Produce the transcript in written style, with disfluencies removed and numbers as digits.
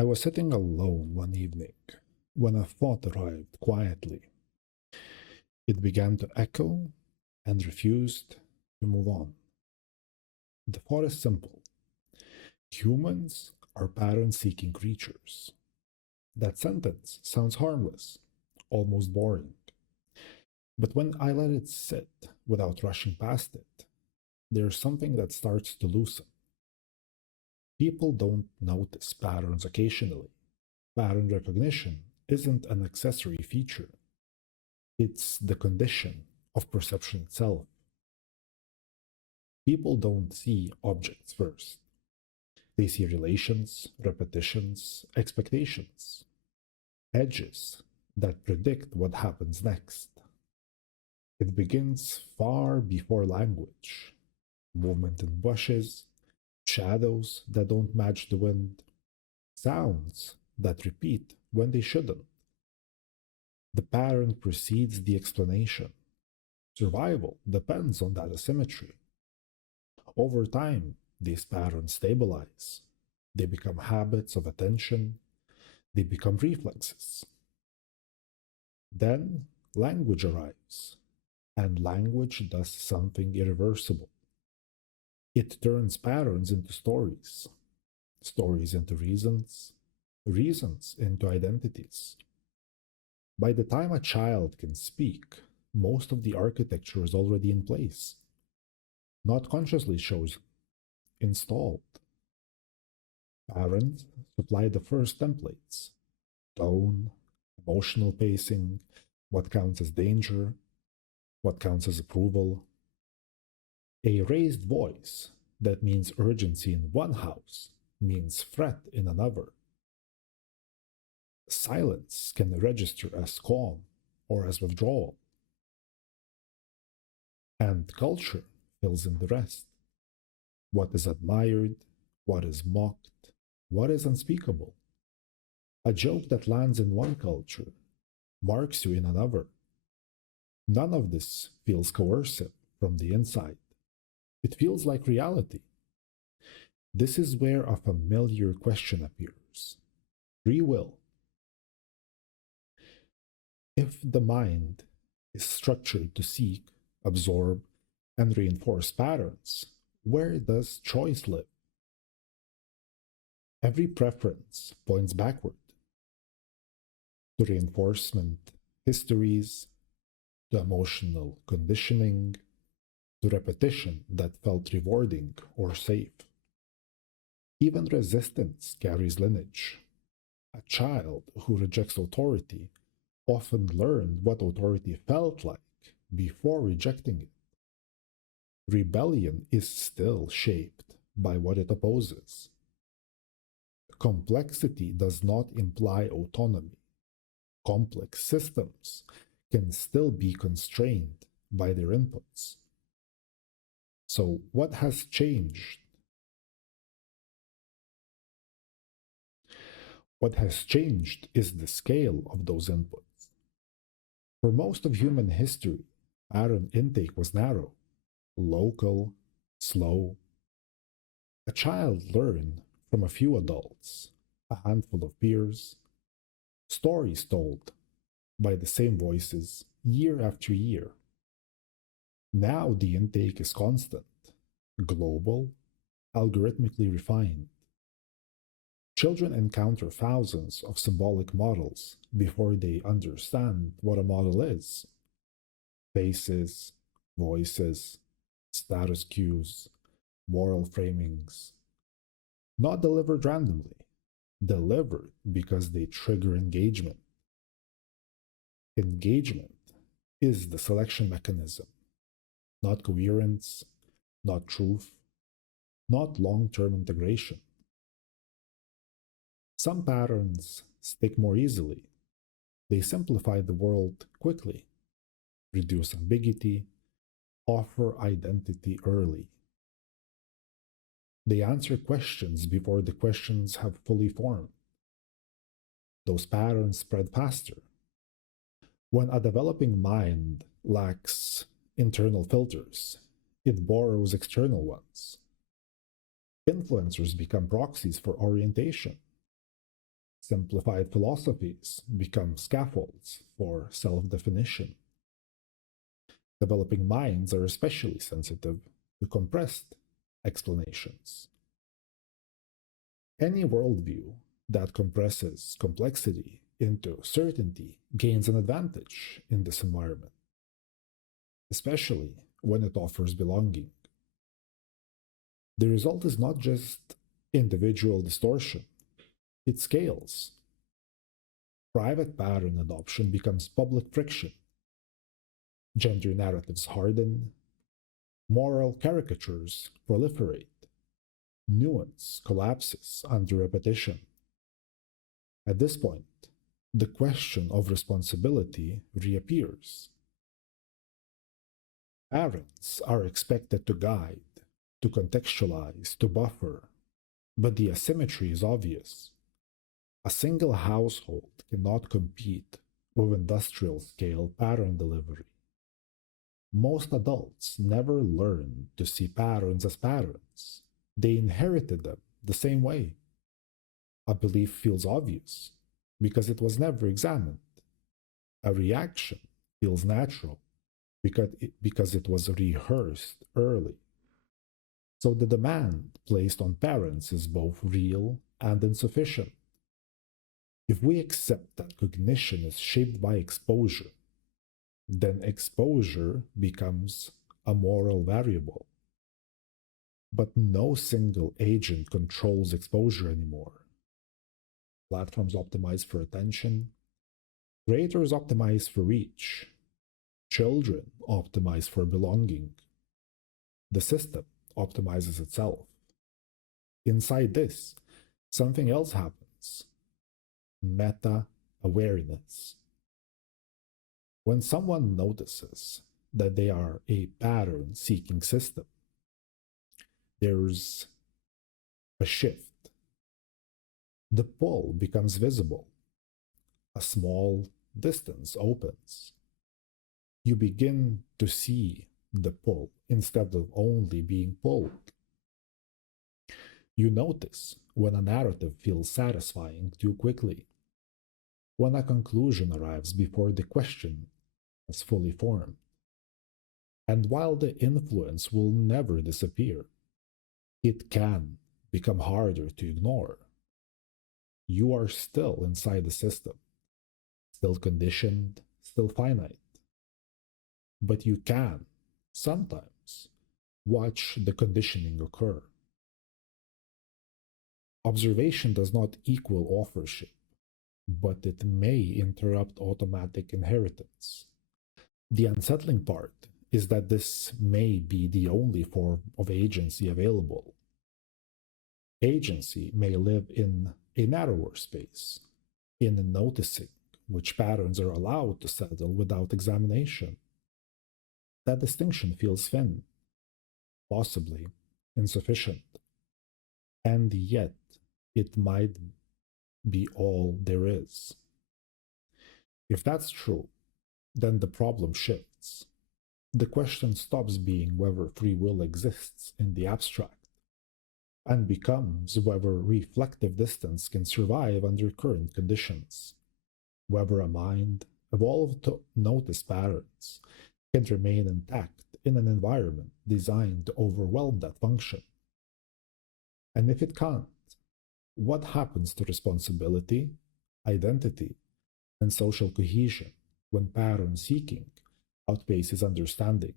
I was sitting alone one evening when a thought arrived quietly. It began to echo and refused to move on. The thought is simple: humans are pattern seeking creatures. That sentence sounds harmless, almost boring. But when I let it sit without rushing past it, there's something that starts to loosen. People don't notice patterns occasionally. Pattern recognition isn't an accessory feature, it's the condition of perception itself. People don't see objects first, they see relations, repetitions, expectations, edges that predict what happens next. It begins far before language: movement in bushes, shadows that don't match the wind, sounds that repeat when they shouldn't. The pattern precedes the explanation. Survival depends on that asymmetry. Over time, these patterns stabilize. They become habits of attention, they become reflexes. Then language arrives, and language does something irreversible. It turns patterns into stories, stories into reasons, reasons into identities. By the time a child can speak, most of the architecture is already in place, not consciously chosen, installed. Parents supply the first templates: tone, emotional pacing, what counts as danger, what counts as approval. A raised voice that means urgency in one house means threat in another. Silence can register as calm or as withdrawal, and culture fills in the rest. What is admired, what is mocked, what is unspeakable. A joke that lands in one culture marks you in another. None of this feels coercive from the inside. It feels like reality. This is where a familiar question appears: free will. If the mind is structured to seek, absorb, and reinforce patterns, where does choice live? Every preference points backward to reinforcement histories, to emotional conditioning, to repetition that felt rewarding or safe. Even resistance carries lineage. A child who rejects authority often learned what authority felt like before rejecting it. Rebellion is still shaped by what it opposes. Complexity does not imply autonomy. Complex systems can still be constrained by their inputs. So, what has changed? What has changed is the scale of those inputs. For most of human history, pattern intake was narrow, local, slow. A child learned from a few adults, a handful of peers, stories told by the same voices year after year. Now the intake is constant, global, algorithmically refined. Children encounter thousands of symbolic models before they understand what a model is: faces, voices, status cues, moral framings. Not delivered randomly, delivered because they trigger engagement. Engagement is the selection mechanism, not coherence, not truth, not long term integration. Some patterns stick more easily. They simplify the world quickly, reduce ambiguity, offer identity early. They answer questions before the questions have fully formed. Those patterns spread faster. When a developing mind lacks internal filters, it borrows external ones. Influencers become proxies for orientation. Simplified philosophies become scaffolds for self definition. Developing minds are especially sensitive to compressed explanations. Any worldview that compresses complexity into certainty gains an advantage in this environment, especially when it offers belonging. The result is not just individual distortion, it scales. Private pattern adoption becomes public friction. Gender narratives harden, moral caricatures proliferate, nuance collapses under repetition. At this point, the question of responsibility reappears. Parents are expected to guide, to contextualize, to buffer, but the asymmetry is obvious. A single household cannot compete with industrial scale pattern delivery. Most adults never learned to see patterns as patterns. They inherited them the same way. A belief feels obvious because it was never examined. A reaction feels natural because it was rehearsed early. So the demand placed on parents is both real and insufficient. If we accept that cognition is shaped by exposure, then exposure becomes a moral variable. But no single agent controls exposure anymore. Platforms optimize for attention, creators optimize for reach, children optimize for belonging. The system optimizes itself. Inside this, something else happens: meta awareness. When someone notices that they are a pattern seeking system, there's a shift. The pull becomes visible. A small distance opens. You begin to see the pull instead of only being pulled. You notice when a narrative feels satisfying too quickly, when a conclusion arrives before the question has fully formed. And while the influence will never disappear, it can become harder to ignore. You are still inside the system, still conditioned, still finite. But you can, sometimes, watch the conditioning occur. Observation does not equal authorship, but it may interrupt automatic inheritance. The unsettling part is that this may be the only form of agency available. Agency may live in a narrower space, in noticing which patterns are allowed to settle without examination. That distinction feels thin, possibly insufficient, and yet it might be all there is. If that's true, then the problem shifts. The question stops being whether free will exists in the abstract and becomes whether reflective distance can survive under current conditions, whether a mind evolved to notice patterns can remain intact in an environment designed to overwhelm that function. And if it can't, what happens to responsibility, identity, and social cohesion when pattern seeking outpaces understanding?